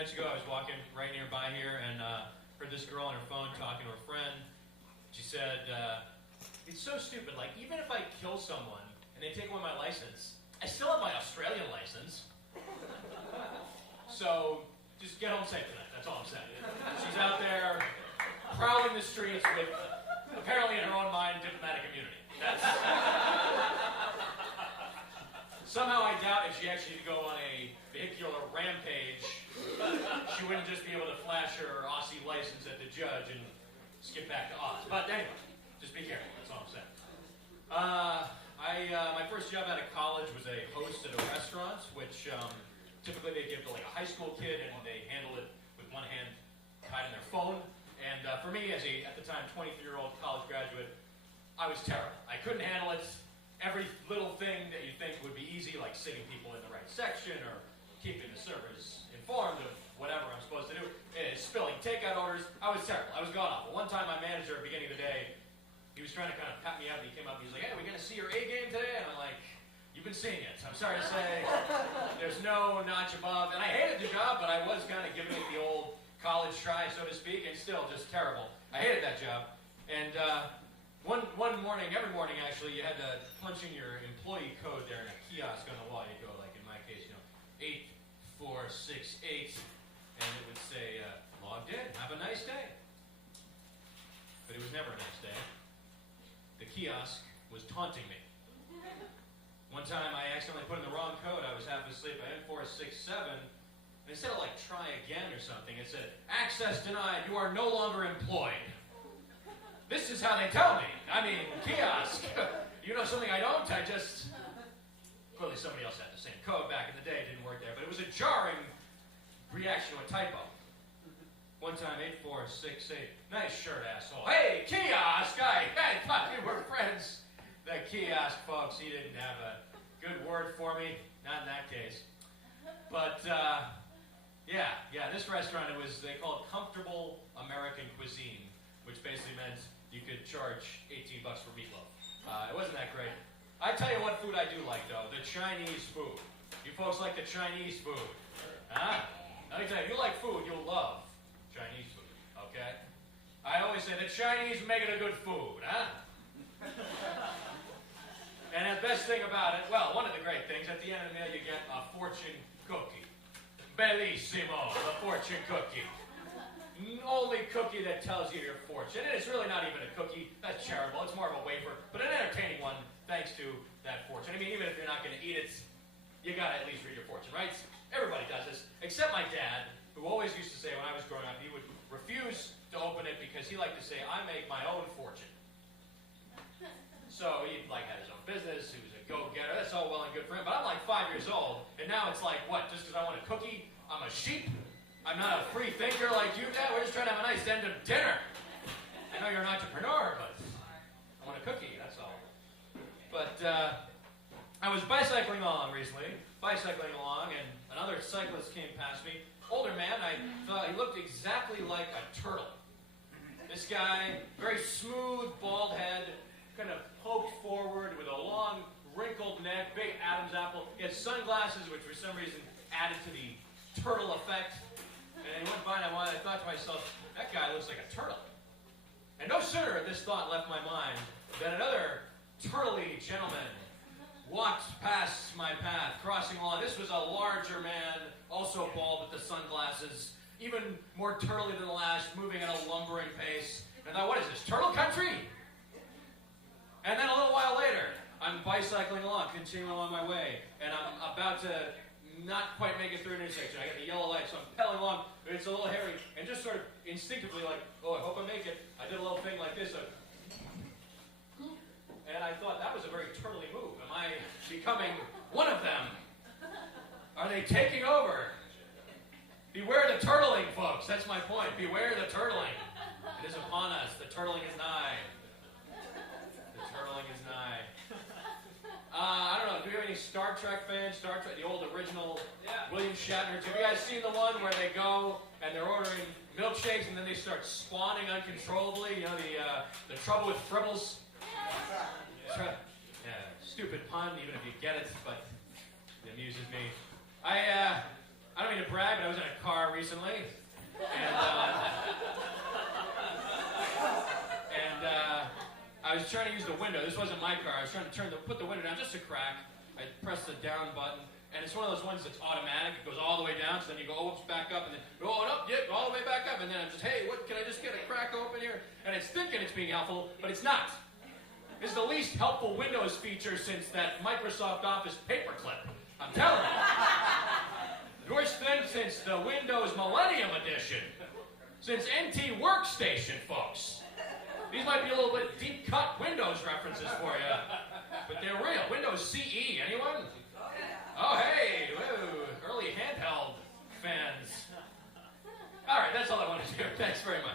minutes ago, I was walking right nearby here and heard this girl on her phone talking to her friend. She said, it's so stupid. Like, even if I kill someone and they take away my license, I still have my Australian license. So, just get home safe tonight. That's all I'm saying. She's out there prowling the streets with, apparently in her own mind, diplomatic immunity. That's... Somehow I doubt if she actually did go on a vehicular rampage, she wouldn't just be able to flash her Aussie license at the judge and skip back to Oz. But anyway, just be careful. That's all I'm saying. My first job out of college was a host at a restaurant, which typically they give to like a high school kid, and they handle it with one hand tied in their phone. And for me, as a, at the time, 23-year-old college graduate, I was terrible. I couldn't handle it. Every little thing that you think would be easy, like sitting people in the right section or keeping the servers informed of whatever I'm supposed to do, spilling takeout orders, I was terrible. I was god awful. One time my manager at the beginning of the day, he was trying to kind of pat me out, and he came up and he was like, hey, are we going to see your A game today? And I'm like, you've been seeing it. I'm sorry to say, there's no notch above. And I hated the job, but I was kind of giving it the old college try, so to speak, and still just terrible. I hated that job. And one morning, every morning actually, you had to punch in your employee code there in a kiosk on the wall. You go, like in my case, 8468, and it would say, logged in, have a nice day. But it was never a nice day. The kiosk was taunting me. One time I accidentally put in the wrong code. I was half asleep. I hit 467. And instead of like try again or something, it said, access denied, you are no longer employed. This is how they tell me. I mean, kiosk. You know something I don't? I just... Clearly somebody else had the same code back in the day. It didn't work there. But it was a jarring reaction to a typo. One time, 8468. Nice shirt, asshole. Hey, kiosk! I thought we were friends. The kiosk, folks, he didn't have a good word for me. Not in that case. But, yeah, this restaurant, they call it Comfortable American Cuisine, which basically meant you could charge $18 for meatloaf. It wasn't that great. I tell you what food I do like, though, the Chinese food. You folks like the Chinese food? Huh? Let me tell you, if you like food, you'll love Chinese food, okay? I always say, the Chinese make it a good food, huh? And the best thing about it, well, one of the great things, at the end of the meal, you get a fortune cookie. Bellissimo, the fortune cookie. Only cookie that tells you your fortune. And it's really not even a cookie. That's charitable. It's more of a wafer. But an entertaining one, thanks to that fortune. I mean, even if you're not going to eat it, you got to at least read your fortune, right? Everybody does this, except my dad, who always used to say when I was growing up, he would refuse to open it because he liked to say, I make my own fortune. So he had his own business. He was a go-getter. That's all well and good for him. But I'm like 5 years old, and now it's like, what, just because I want a cookie, I'm a sheep? I'm not a free thinker like you, Dad. We're just trying to have a nice end of dinner. I know you're an entrepreneur, but I want a cookie, that's all. But I was bicycling along recently, and another cyclist came past me. Older man, I thought he looked exactly like a turtle. This guy, very smooth, bald head, kind of poked forward with a long, wrinkled neck, big Adam's apple. He had sunglasses, which for some reason added to the turtle effect. And he went by, and I thought to myself, that guy looks like a turtle. And no sooner had this thought left my mind than another turtly gentleman walked past my path, crossing along. This was a larger man, also bald with the sunglasses, even more turtly than the last, moving at a lumbering pace. And I thought, what is this, turtle country? And then a little while later, I'm bicycling along, continuing along my way, and I'm about to not quite make it through an intersection. I got the yellow light, so I'm pedaling along, but it's a little hairy, and just sort of instinctively like, oh, I hope I make it. I did a little thing like this, and I thought that was a very turtly move. Am I becoming one of them? Are they taking over? Beware the turtling, folks. That's my point. Beware the turtling. It is upon us. The turtling is nigh. The turtling is nigh. I don't know, do we have any Star Trek fans? Star Trek, the old original William Shatner. Have you guys seen the one where they go and they're ordering milkshakes and then they start spawning uncontrollably? You know, the trouble with Fribbles? Yeah, stupid pun, even if you get it, but it amuses me. I I don't mean to brag, but I was in a car recently, and I was trying to use the window. This wasn't my car. I was trying to put the window down just a crack. I pressed the down button, and it's one of those ones that's automatic. It goes all the way down, so then you go, oops, back up, and then go up, yep, all the way back up, and then I'm just, hey, what, can I just get a crack open here? And it's thinking it's being helpful, but it's not. It's the least helpful Windows feature since that Microsoft Office paperclip. I'm telling you. The worst thing since the Windows Millennium Edition. Since NT Workstation, folks. These might be a little bit deep-cut Windows references for you, but they're real. Windows CE, anyone? Oh, hey, whoa, early handheld fans. All right, that's all I want to do. Thanks very much.